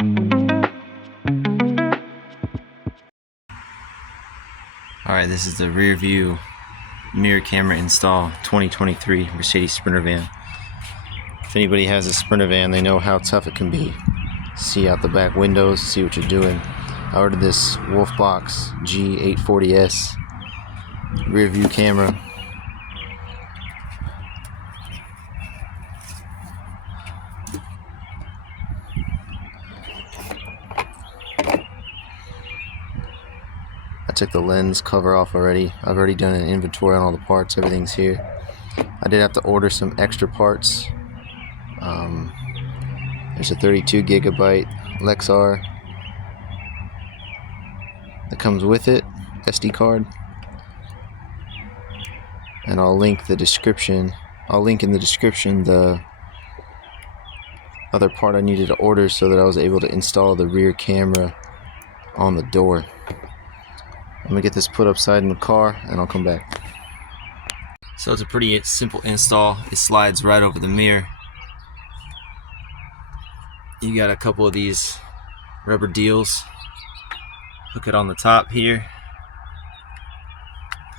Alright, this is the rear view mirror camera install 2023 Mercedes Sprinter van. If anybody has a Sprinter van, they know how tough it can be. See out the back windows, see what you're doing. I ordered this Wolfbox G840S rear view camera. I took the lens cover off already. I've already done an inventory on all the parts. Everything's here. I did have to order some extra parts. There's a 32 gigabyte Lexar that comes with it, SD card. And I'll link in the description the other part I needed to order so that I was able to install the rear camera on the door. I'm gonna get this put upside in the car and I'll come back. So it's a pretty simple install. It slides right over the mirror. You got a couple of these rubber deals. Hook it on the top here.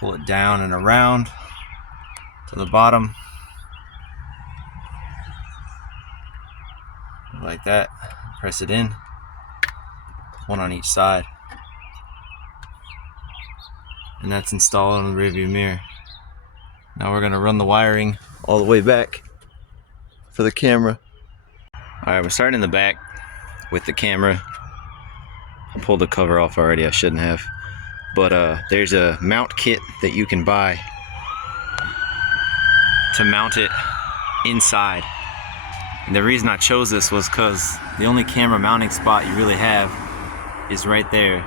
Pull it down and around to the bottom. Like that. Press it in. One on each side. And that's installed on the rearview mirror. Now we're gonna run the wiring all the way back for the camera. Alright, we're starting in the back with the camera. I pulled the cover off already, I shouldn't have. But there's a mount kit that you can buy to mount it inside. And the reason I chose this was because the only camera mounting spot you really have is right there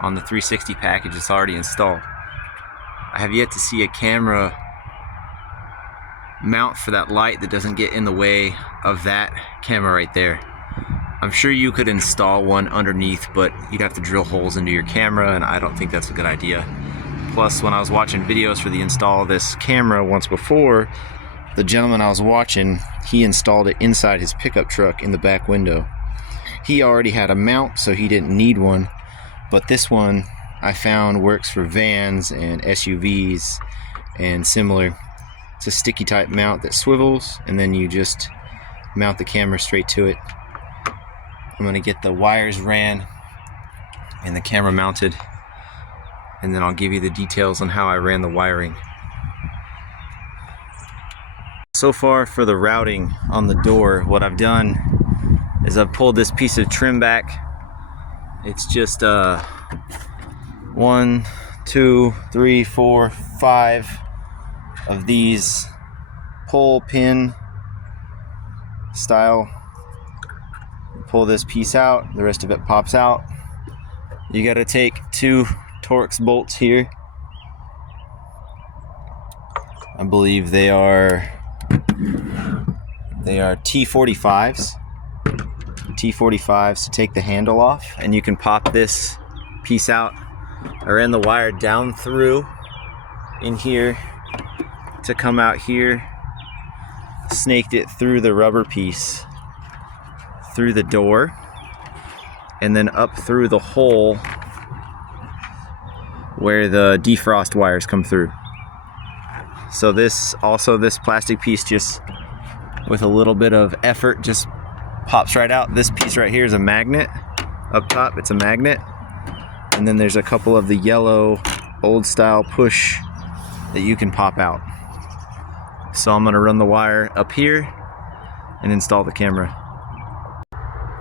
on the 360 package. It's already installed. I have yet to see a camera mount for that light that doesn't get in the way of that camera right there. I'm sure you could install one underneath, but you'd have to drill holes into your camera, and I don't think that's a good idea. Plus, when I was watching videos for the install of this camera once before, the gentleman I was watching, he installed it inside his pickup truck in the back window. He already had a mount, so he didn't need one, but this one I found works for vans and SUVs and similar. It's a sticky type mount that swivels, and then you just mount the camera straight to it. I'm gonna get the wires ran and the camera mounted, and then I'll give you the details on how I ran the wiring. So far for the routing on the door, what I've done is I've pulled this piece of trim back. It's just 1, 2, 3, 4, 5 of these pull pin style. Pull this piece out, the rest of it pops out. You got to take 2 Torx bolts here. I believe they are T45s. T45s to take the handle off, and you can pop this piece out. I ran the wire down through in here to come out here, snaked it through the rubber piece, through the door, and then up through the hole where the defrost wires come through. So this plastic piece, just with a little bit of effort, just pops right out. This piece right here is a magnet. Up top, it's a magnet. And then there's a couple of the yellow old style push that you can pop out. So I'm gonna run the wire up here and install the camera.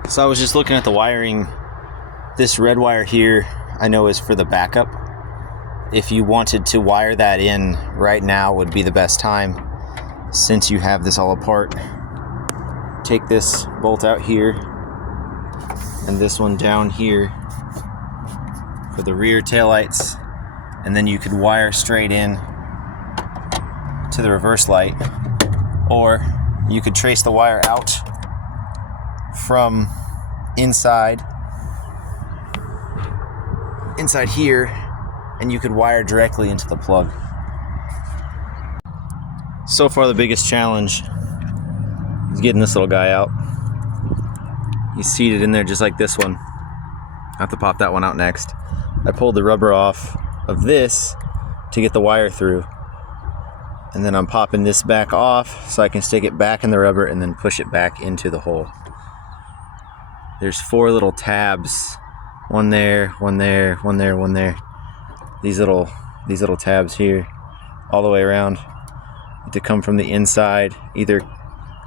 So I was just looking at the wiring. This red wire here I know is for the backup. If you wanted to wire that in right now would be the best time, since you have this all apart. Take this bolt out here and this one down here for the rear taillights, and then you could wire straight in to the reverse light, or you could trace the wire out from inside here, and you could wire directly into the plug. So far the biggest challenge is getting this little guy out. He's seated in there just like this one. I have to pop that one out next. I pulled the rubber off of this to get the wire through. And then I'm popping this back off so I can stick it back in the rubber and then push it back into the hole. There's 4 little tabs. One there, one there, one there, one there. These little tabs here, all the way around. To come from the inside, either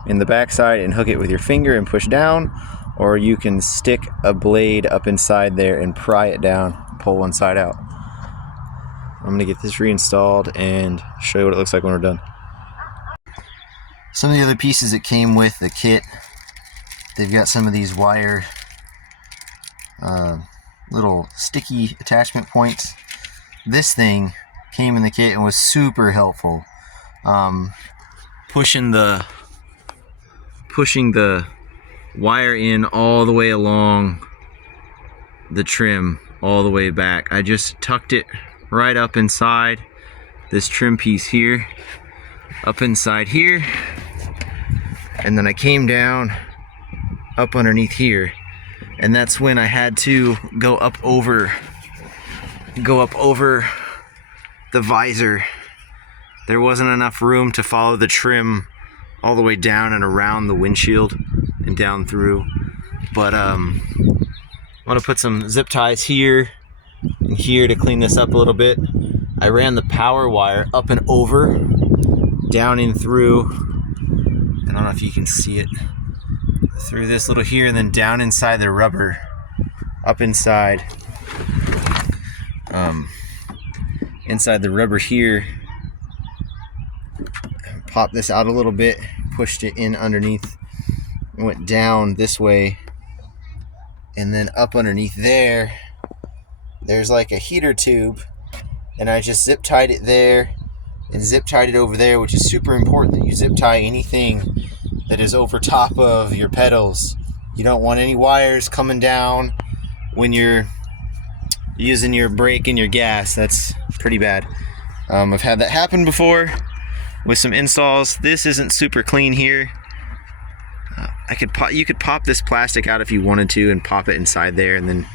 in the back side and hook it with your finger and push down, or you can stick a blade up inside there and pry it down, pull one side out. I'm gonna get this reinstalled and show you what it looks like when we're done. Some of the other pieces that came with the kit, they've got some of these wire little sticky attachment points. This thing came in the kit and was super helpful. Pushing the wire in all the way along the trim, all the way back. I just tucked it right up inside this trim piece here, up inside here, and then I came down up underneath here, and that's when I had to go up over the visor. There wasn't enough room to follow the trim all the way down and around the windshield and down through. But I'm gonna put some zip ties here and here to clean this up a little bit. I ran the power wire up and over, down and through. I don't know if you can see it, through this little here, and then down inside the rubber, up inside, inside the rubber here. Popped this out a little bit, pushed it in underneath, and went down this way, and then up underneath there, there's like a heater tube, and I just zip tied it there and zip tied it over there, which is super important that you zip tie anything that is over top of your pedals. You don't want any wires coming down when you're using your brake and your gas. That's pretty bad. I've had that happen before with some installs. This isn't super clean here. You could pop this plastic out if you wanted to and pop it inside there and then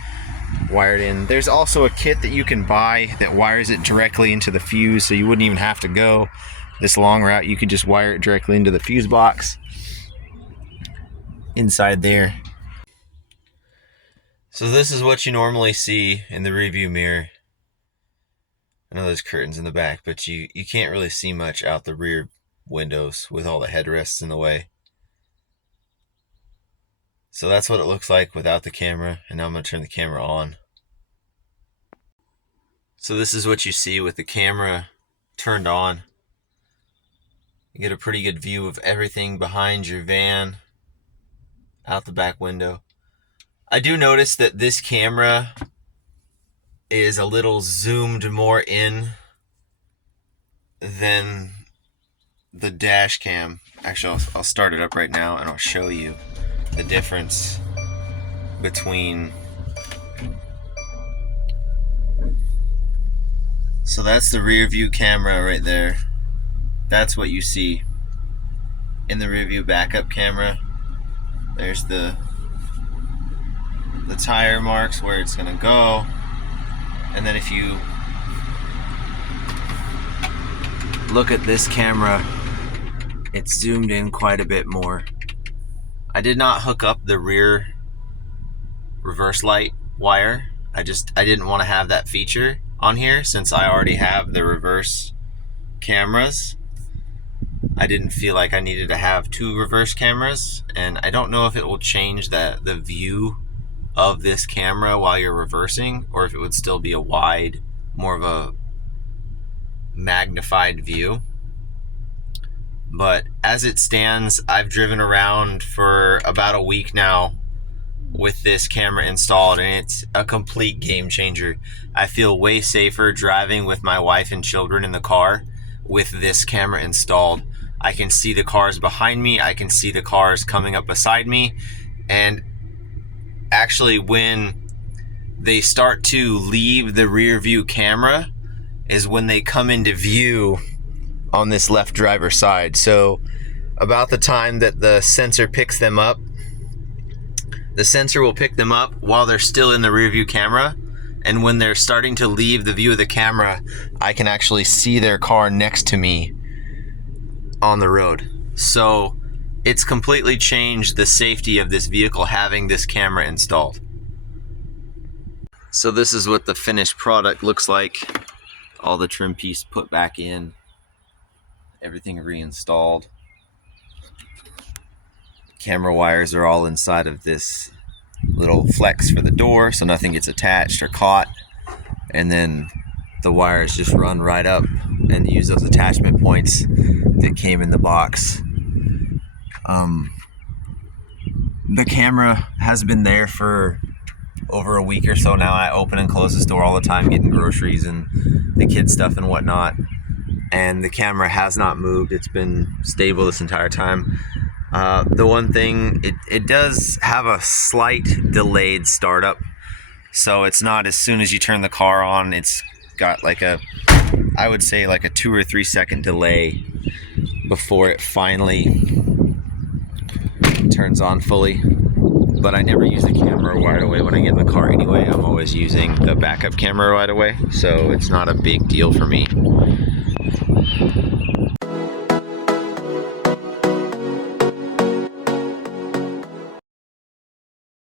wire it in. There's also a kit that you can buy that wires it directly into the fuse, so you wouldn't even have to go this long route. You could just wire it directly into the fuse box inside there. So this is what you normally see in the rearview mirror. I know there's curtains in the back, but you can't really see much out the rear windows with all the headrests in the way. So that's what it looks like without the camera, and now I'm going to turn the camera on. So this is what you see with the camera turned on. You get a pretty good view of everything behind your van, out the back window. I do notice that this camera is a little zoomed more in than the dash cam. Actually, I'll start it up right now and I'll show you the difference between. So that's the rear view camera right there. That's what you see in the rear view backup camera. There's the tire marks where it's gonna go. And then if you look at this camera, it's zoomed in quite a bit more. I did not hook up the rear reverse light wire. I didn't want to have that feature on here since I already have the reverse cameras. I didn't feel like I needed to have 2 reverse cameras, and I don't know if it will change the view of this camera while you're reversing, or if it would still be a wide, more of a magnified view. But as it stands, I've driven around for about a week now with this camera installed, and it's a complete game changer. I feel way safer driving with my wife and children in the car with this camera installed. I can see the cars behind me, I can see the cars coming up beside me, and actually when they start to leave the rear view camera is when they come into view on this left driver side. So about the time that the sensor picks them up, the sensor will pick them up while they're still in the rear view camera. And when they're starting to leave the view of the camera, I can actually see their car next to me on the road. So it's completely changed the safety of this vehicle having this camera installed. So this is what the finished product looks like. All the trim piece put back in, everything reinstalled. Camera wires are all inside of this little flex for the door, so nothing gets attached or caught. And then the wires just run right up and use those attachment points that came in the box. The camera has been there for over a week or so now. I open and close this door all the time, getting groceries and the kids' stuff and whatnot. And the camera has not moved. It's been stable this entire time. The one thing, it does have a slight delayed startup. So it's not as soon as you turn the car on, it's got like I would say like a 2 or 3 second delay before it finally turns on fully. But I never use the camera right away when I get in the car anyway. I'm always using the backup camera right away, so it's not a big deal for me.